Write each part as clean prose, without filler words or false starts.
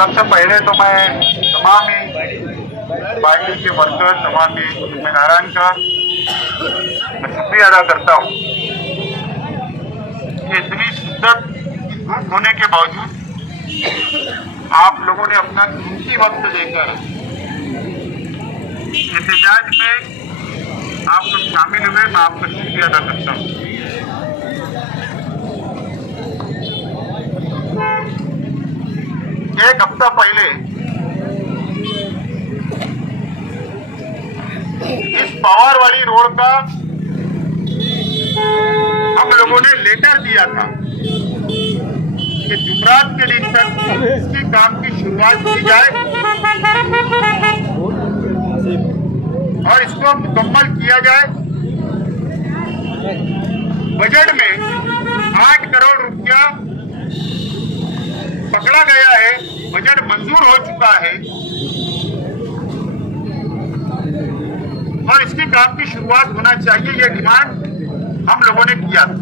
सबसे पहले तो मैं तमाम पार्टी के वर्कर, तमाम जिम्मेदारान का मैं शुक्रिया अदा करता हूँ कि इतनी शिद्दत होने के बावजूद आप लोगों ने अपना कीमती वक्त देकर एहतजाज में आप लोग शामिल हुए। मैं आपका शुक्रिया अदा करता हूँ। एक हफ्ता पहले इस पवारवाड़ी रोड का हम लोगों ने लेटर दिया था कि जुमरात के दिन तक इसकी काम की शुरुआत की जाए और इसको मुकम्मल किया जाए। बजट में 8 करोड़ रुपया पकड़ा गया है, बजट मंजूर हो चुका है और इसकी काम की शुरुआत होना चाहिए, यह डिमांड हम लोगों ने किया था।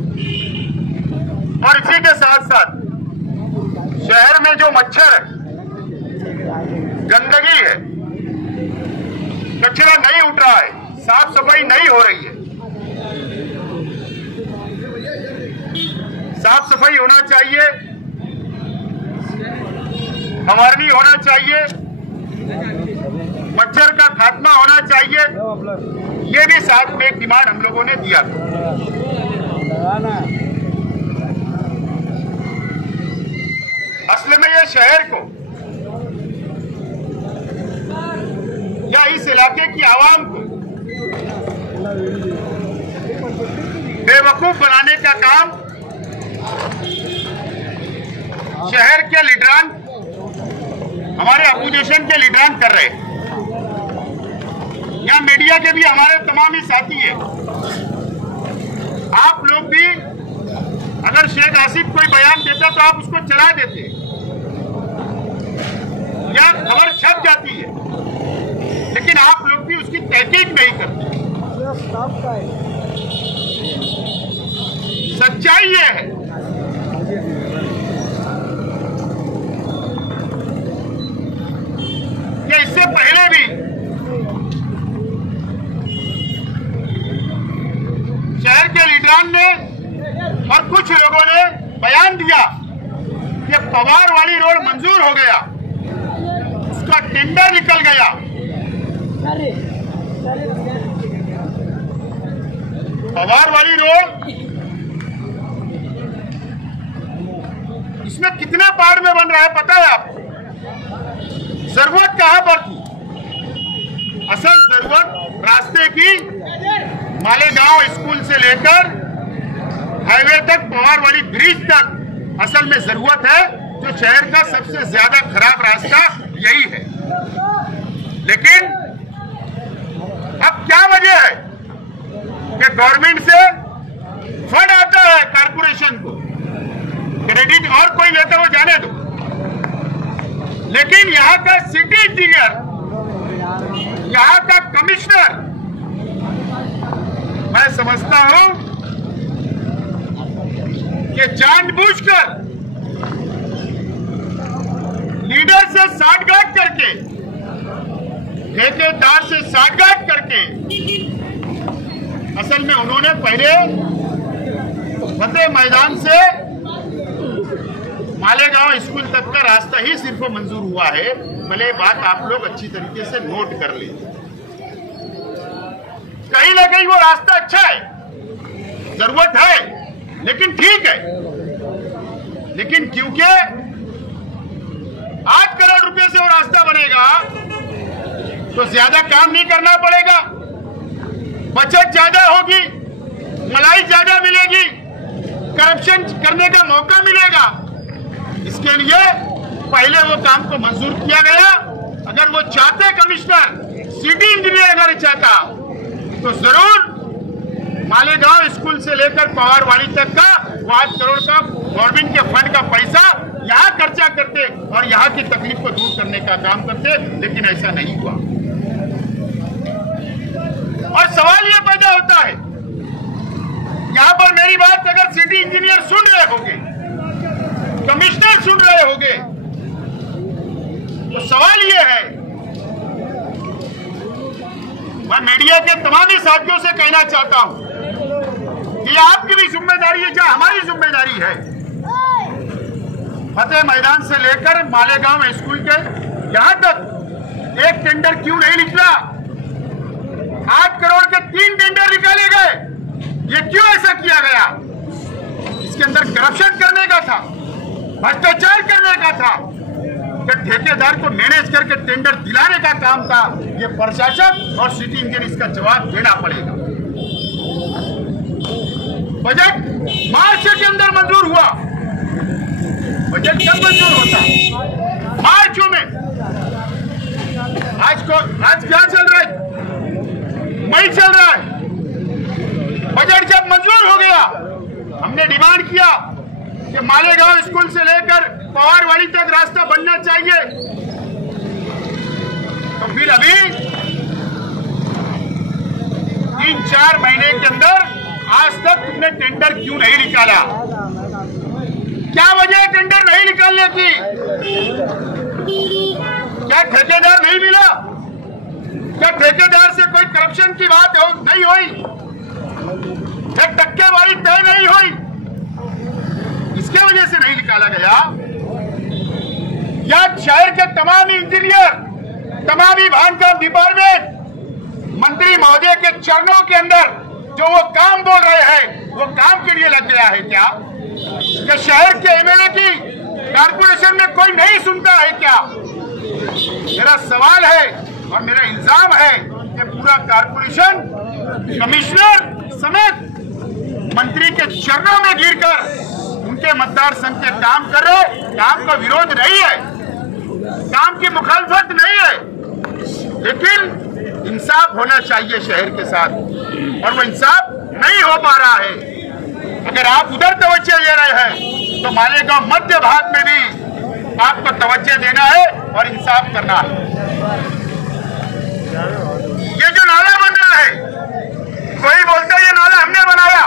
और इसी के साथ साथ शहर में जो मच्छर है, गंदगी है, कचरा नहीं उठ रहा है, साफ सफाई नहीं हो रही है, साफ सफाई होना चाहिए, संवारनी होना चाहिए, मच्छर का खात्मा होना चाहिए। ये भी साथ में एक डिमांड हम लोगों ने दिया था। असल में ये शहर को या इस इलाके की आवाम को बेवकूफ बनाने का काम शहर के लीडरान, हमारे अपोजिशन के लीडरान कर रहे हैं। यहाँ मीडिया के भी हमारे तमाम ही साथी हैं। आप लोग भी अगर शेख आसिफ कोई बयान देता तो आप उसको चला देते या खबर छप जाती है, लेकिन आप लोग भी उसकी तहकीक नहीं करते। सच्चाई ये है कि इससे पहले भी शहर के लीडरान ने और कुछ लोगों ने बयान दिया कि पवारवाड़ी रोड मंजूर हो गया, उसका टेंडर निकल गया। पवारवाड़ी रोड इसमें कितने पार्ट में बन रहा है पता है आपको? जरूरत कहां पर थी? असल जरूरत रास्ते की मालेगांव स्कूल से लेकर हाईवे तक, पवारवाड़ी ब्रिज तक असल में जरूरत है, जो शहर का सबसे ज्यादा खराब रास्ता यही है। लेकिन अब क्या वजह है कि गवर्नमेंट से फंड आता है कारपोरेशन को, क्रेडिट और कोई लेता वो जाने दो, लेकिन यहाँ का सिटी इंजीनियर, यहाँ का कमिश्नर, मैं समझता हूं कि जानबूझकर लीडर से साठगांठ करके, ठेकेदार से साठगांठ करके, असल में उन्होंने पहले फतेह मैदान से मालेगांव स्कूल तक का रास्ता ही सिर्फ मंजूर हुआ है। भले बात आप लोग अच्छी तरीके से नोट कर ले, कहीं ना कहीं वो रास्ता अच्छा है, जरूरत है, लेकिन ठीक है। लेकिन क्योंकि 8 करोड़ रुपए से वो रास्ता बनेगा तो ज्यादा काम नहीं करना पड़ेगा, बचत ज्यादा होगी, मलाई ज्यादा मिलेगी, करप्शन करने का मौका मिलेगा। इसके लिए पहले वो काम को मंजूर किया गया। अगर वो चाहते कमिश्नर, सिटी इंजीनियर अगर चाहता तो जरूर मालेगांव स्कूल से लेकर पवारवाड़ी तक का 8 करोड़ का गवर्नमेंट के फंड का पैसा यहाँ खर्चा करते और यहाँ की तकलीफ को दूर करने का काम करते, लेकिन ऐसा नहीं हुआ। और सवाल ये पैदा होता है, यहाँ पर मेरी बात अगर सिटी इंजीनियर सुन रहे होंगे, कमिश्नर सुन रहे होंगे, साथियों से कहना चाहता हूं कि आपकी भी जिम्मेदारी है, क्या हमारी जिम्मेदारी है। फतेह मैदान से लेकर मालेगांव स्कूल के यहां तक एक टेंडर क्यों नहीं निकला? 8 करोड़ के 3 टेंडर निकाले गए। ये क्यों ऐसा किया गया? इसके अंदर करप्शन करने का था, भ्रष्टाचार करने का था, कि ठेकेदार को मैनेज करके टेंडर दिलाने का काम था। ये प्रशासन और सिटी इंजीनियर इसका जवाब देना पड़ेगा। बजट मार्च के अंदर मंजूर हुआ। बजट कब मंजूर होता? मार्च में। आज क्या चल रहा है? मई चल रहा है। बजट जब मंजूर हो गया, हमने डिमांड किया कि मालेगांव स्कूल से लेकर पवारवाड़ी तक रास्ता बनना चाहिए। तो फिर अभी 3-4 महीने के अंदर आज तक तुमने टेंडर क्यों नहीं निकाला? क्या वजह है टेंडर नहीं निकालने की? क्या ठेकेदार नहीं मिला? क्या ठेकेदार से कोई करप्शन की बात नहीं हुई? क्या टक्केवारी तय नहीं हुई? इसके वजह से नहीं निकाला गया। या शहर के तमाम इंजीनियर, तमाम बांधकाम डिपार्टमेंट मंत्री महोदय के चरणों के अंदर जो वो काम बोल रहे हैं, वो काम के लिए लग गया है क्या? कि शहर के एमएलए की कारपोरेशन में कोई नहीं सुनता है क्या? मेरा सवाल है और मेरा इल्जाम है कि पूरा कारपोरेशन कमिश्नर समेत मंत्री के चरणों में गिरकर उनके मतदार संघ के काम कर रहे। काम का विरोध नहीं है, काम की मुखालफत नहीं है, लेकिन इंसाफ होना चाहिए शहर के साथ, और वो इंसाफ नहीं हो पा रहा है। अगर आप उधर तवज्जो दे रहे हैं तो मालेगांव मध्य भाग में भी आपको तवज्जो देना है और इंसाफ करना है। ये जो नाला बन रहा है, कोई बोलता है ये नाला हमने बनाया,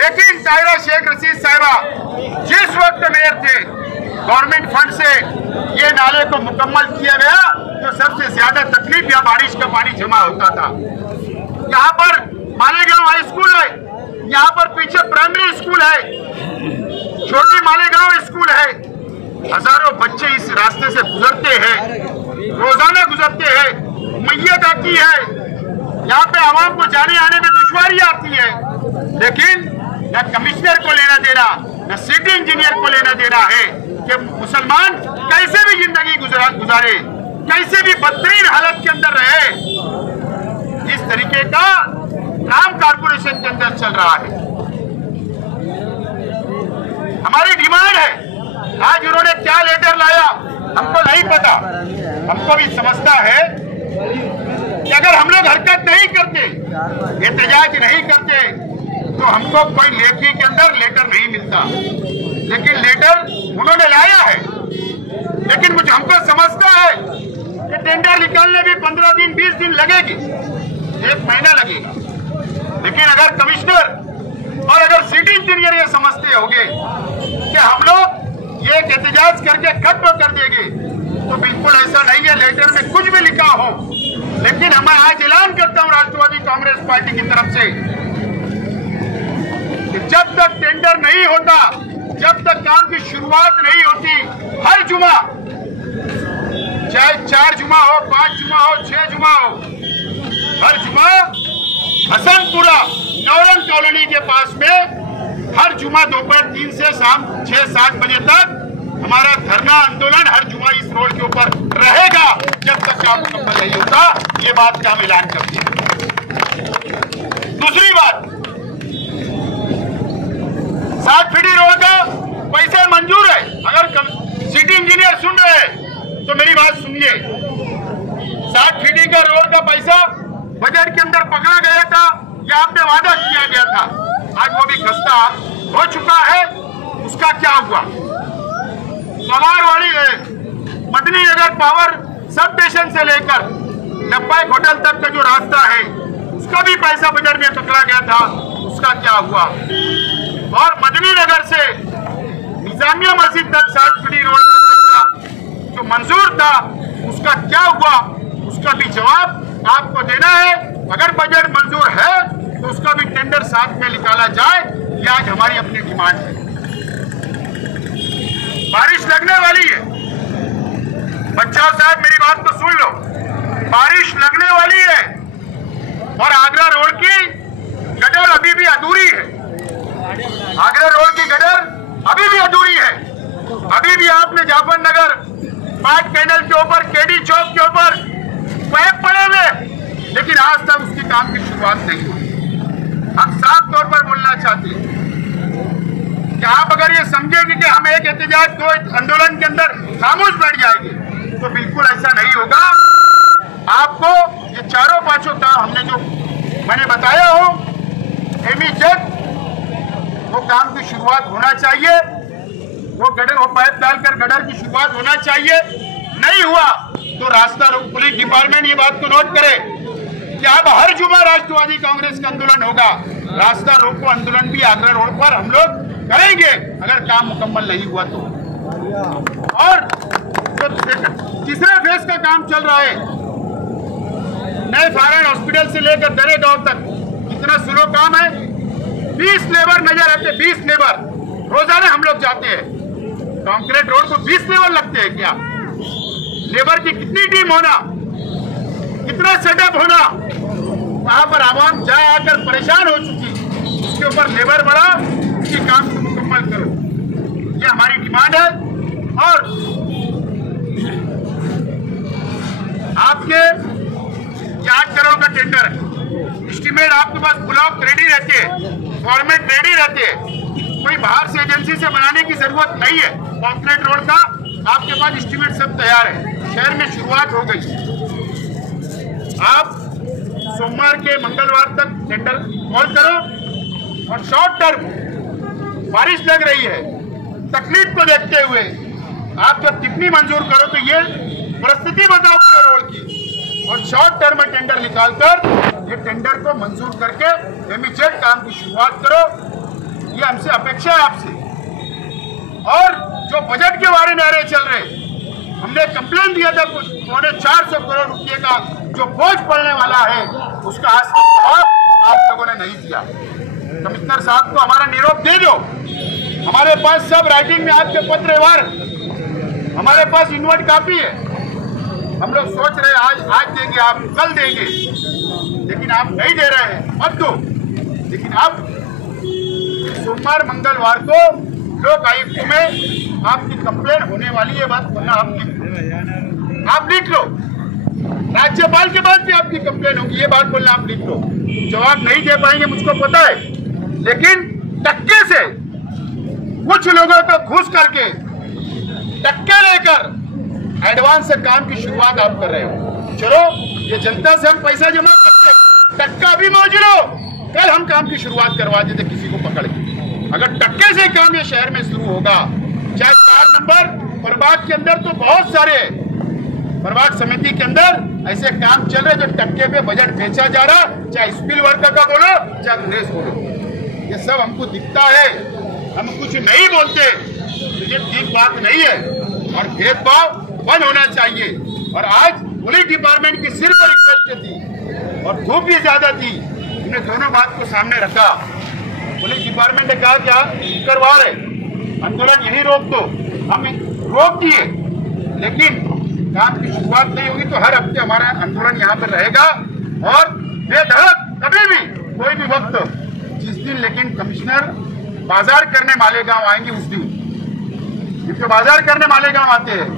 लेकिन ताहिरा शेख रशीद साहिबा जिस वक्त मेयर थे, गवर्नमेंट फंड से ये नाले को मुकम्मल किया गया, तो सबसे ज्यादा तकलीफ या बारिश का पानी जमा होता था। यहाँ पर मालेगांव हाई स्कूल है, यहाँ पर पीछे प्राइमरी स्कूल है, छोटी मालेगांव स्कूल है। हजारों बच्चे इस रास्ते से गुजरते हैं, रोजाना गुजरते हैं, मैयत आती है, यहाँ पे आवाम को जाने आने में दुश्वारी आती है, लेकिन न कमिश्नर को लेना देना, न सिटी इंजीनियर को लेना देना है कि मुसलमान कैसे भी जिंदगी गुजारे, कैसे भी बदतरीन हालत के अंदर रहे। इस तरीके का काम कारपोरेशन के अंदर चल रहा है। हमारी डिमांड है, आज उन्होंने क्या लेटर लाया हमको नहीं पता, हमको भी समझता है कि अगर हम लोग हरकत नहीं करते, एहतजाज नहीं करते, तो हमको कोई लेखी के अंदर लेटर नहीं मिलता, लेकिन लेटर उन्होंने लाया है। लेकिन मुझे हमको समझता है कि टेंडर निकालने भी 15 दिन 20 दिन लगेगी, 1 महीना लगेगा, लेकिन अगर कमिश्नर और अगर सिटी इंजीनियर ये समझते होंगे कि हम लोग ये एहतजाज करके खत्म कर देंगे, तो बिल्कुल ऐसा नहीं है। लेटर में कुछ भी लिखा हो, लेकिन मैं आज ऐलान करता हूं राष्ट्रवादी कांग्रेस पार्टी की तरफ से कि जब तक टेंडर नहीं होता, जब तक काम की शुरुआत नहीं होती, हर जुमा, चाहे 4 जुमा हो, 5 जुमा हो, 6 जुमा हो, हर जुमा हसनपुरा नौरंग कॉलोनी के पास में हर जुमा दोपहर 3 से शाम 6-7 बजे तक हमारा धरना आंदोलन हर जुमा इस रोड के ऊपर रहेगा, जब तक काम मुकम्मल नहीं होता। ये बात का हम ऐलान करते हैं। दूसरी बात, 7 फीटी रोड का पैसा मंजूर है। अगर सिटी इंजीनियर सुन रहे हैं तो मेरी बात सुनिए। 7 फीटी का रोड का पैसा बजट के अंदर पकड़ा गया था, या आपने वादा किया गया था, आज वो भी खस्ता हो चुका है। उसका क्या हुआ? पवारवाड़ी मदनी नगर पावर सब स्टेशन से लेकर नब्बैक होटल तक का जो रास्ता है, उसका भी पैसा बजट में पकड़ा गया था, उसका क्या हुआ? और मदनी नगर से निजामिया मस्जिद तक 7 फीटी रोड का पैसा जो मंजूर था, उसका क्या हुआ? उसका भी जवाब आपको देना है। अगर बजट मंजूर है तो उसका भी टेंडर साथ में निकाला जाए। ये आज हमारी अपनी डिमांड है। बारिश लगने वाली है, बच्चा साहब मेरी बात तो सुन लो, बारिश लगने वाली है और आगरा रोड की गटर अभी भी अधूरी है। आगरा रोड की गटर अभी भी अधूरी है। अभी भी आपने जाफरनगर पार्क कैनल के ऊपर, केडी चौक के ऊपर पाइप पड़े हुए, लेकिन आज तक उसकी काम की शुरुआत नहीं हुई। हम साफ तौर पर बोलना चाहते हैं कि आप अगर ये समझेंगे कि हम एक एहतजाज दो आंदोलन के अंदर खामोश बैठ जाएंगे तो बिल्कुल ऐसा नहीं होगा। आपको ये चारों पांचों काम हमने जो मैंने बताया हो इमीडिएट वो काम की शुरुआत होना चाहिए। वो पाइप डालकर गटर की शुरुआत होना चाहिए। नहीं हुआ तो रास्ता रोक, पुलिस डिपार्टमेंट ये बात को नोट करे कि अब हर जुमा राष्ट्रवादी कांग्रेस का आंदोलन होगा। रास्ता रोको आंदोलन भी आगरा रोड पर हम लोग करेंगे अगर काम मुकम्मल नहीं हुआ तो। और जो तीसरे फेज का काम चल रहा है, नए फायर हॉस्पिटल से लेकर दरे गांव तक कितना स्लो काम है। 20 लेबर नजर आते, 20 लेबर रोजाना हम लोग जाते हैं। कंक्रीट रोड को 20 लेबर लगते हैं क्या? लेबर की कितनी टीम होना, कितना सेटअप होना, वहां पर आवाम जा आकर परेशान हो चुकी, उसके ऊपर लेबर बढ़ा, उसकी काम को मुकम्मल करो। ये हमारी डिमांड है। और आपके 8 करोड़ का टेंडर है, एस्टीमेट आपके पास ब्लॉक रेडी रहते हैं, गवर्नमेंट रेडी रहते हैं, कोई बाहर से एजेंसी से बनाने की जरूरत नहीं है। कॉन्क्रीट रोड का आपके पास एस्टीमेट सब तैयार है, शहर में शुरुआत हो गई। आप सोमवार के मंगलवार तक टेंडर कॉल करो और शॉर्ट टर्म बारिश लग रही है, तकलीफ को देखते हुए आप जब टिप्पणी मंजूर करो तो ये परिस्थिति बताओ पूरे रोड की, और शॉर्ट टर्म में टेंडर निकालकर ये टेंडर को मंजूर करके इमीडिएट काम की शुरुआत करो। ये हमसे अपेक्षा है आपसे। और जो बजट के बारे में नारे चल रहे, हमने कंप्लेन दिया था कुछ 450 करोड़ रुपए का जो बोझ पड़ने वाला है, उसका आज तक जवाब आप लोगों ने नहीं दिया। कमिश्नर साहब को हमारा निरोप दे दो। हमारे पास सब राइटिंग में आपके पत्र व्यवहार, हमारे पास इन्वर्ट कॉपी है। हम लोग सोच रहे आज देंगे, आप कल देंगे, लेकिन आप नहीं दे रहे हैं, मत दो। लेकिन अब सोमवार मंगलवार को लोक आयुक्त में आपकी कंप्लेन होने वाली है, बात बोलना आप लिख लो। राज्यपाल के बाद भी आपकी कंप्लेन होगी, ये बात बोलना आप लिख लो। जवाब नहीं दे पाएंगे मुझको पता है, लेकिन टक्के से कुछ लोगों को घूस करके टक्के लेकर एडवांस से काम की शुरुआत आप कर रहे हो। चलो ये जनता से हम पैसा जमा करते, टक्का भी मौजूद हो, कल हम काम की शुरुआत करवा देते किसी को पकड़ के। अगर टक्के से काम ये शहर में शुरू होगा, चाहे 4 नंबर प्रभाग के अंदर तो बहुत सारे प्रभाग समिति के अंदर ऐसे काम चल रहे जो टक्के पे बजट बेचा जा रहा, चाहे स्पिल वर्क का बोलो चाहे अंग्रेज बोलो, ये सब हमको दिखता है। हम कुछ नहीं बोलते तो ये ठीक बात नहीं है, और भेदभाव बंद होना चाहिए। और आज पुलिस डिपार्टमेंट की सिर्फ रिक्वेस्ट थी और धूप भी ज्यादा थी, हमने दोनों बात को सामने रखा। पुलिस डिपार्टमेंट ने कहा क्या करवा रहे आंदोलन यही रोक दो, हम रोक दिए, लेकिन काम की शुरुआत नहीं होगी तो हर हफ्ते हमारा आंदोलन यहाँ पर रहेगा। और बेधड़क कभी भी कोई भी वक्त जिस दिन लेकिन कमिश्नर बाजार करने मालेगांव आएंगे उस दिन, क्योंकि बाजार करने मालेगांव आते हैं,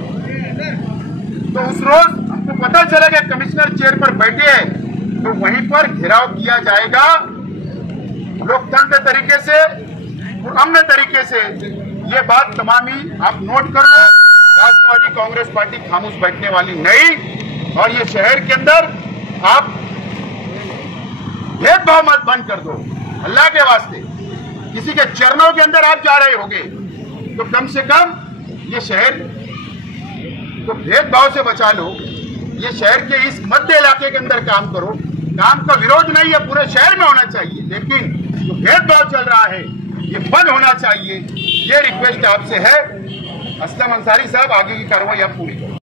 तो उस रोज हमको पता चलेगा कमिश्नर चेयर पर बैठे हैं तो वहीं पर घेराव किया जाएगा लोकतंत्र तरीके से, अमन तरीके से। ये बात तमामी आप नोट कर लो। राष्ट्रवादी कांग्रेस पार्टी खामोश बैठने वाली नहीं, और ये शहर के अंदर आप भेदभाव मत बंद कर दो। अल्लाह के वास्ते किसी के चरणों के अंदर आप जा रहे होगे तो कम से कम ये शहर को भेदभाव से बचा लो। ये शहर के इस मध्य इलाके के अंदर काम करो। काम का विरोध नहीं है, पूरे शहर में होना चाहिए, लेकिन जो भेदभाव चल रहा है ये बंद होना चाहिए। ये रिक्वेस्ट आपसे है। असलम अंसारी साहब, आगे की कार्रवाई आप पूरी करो।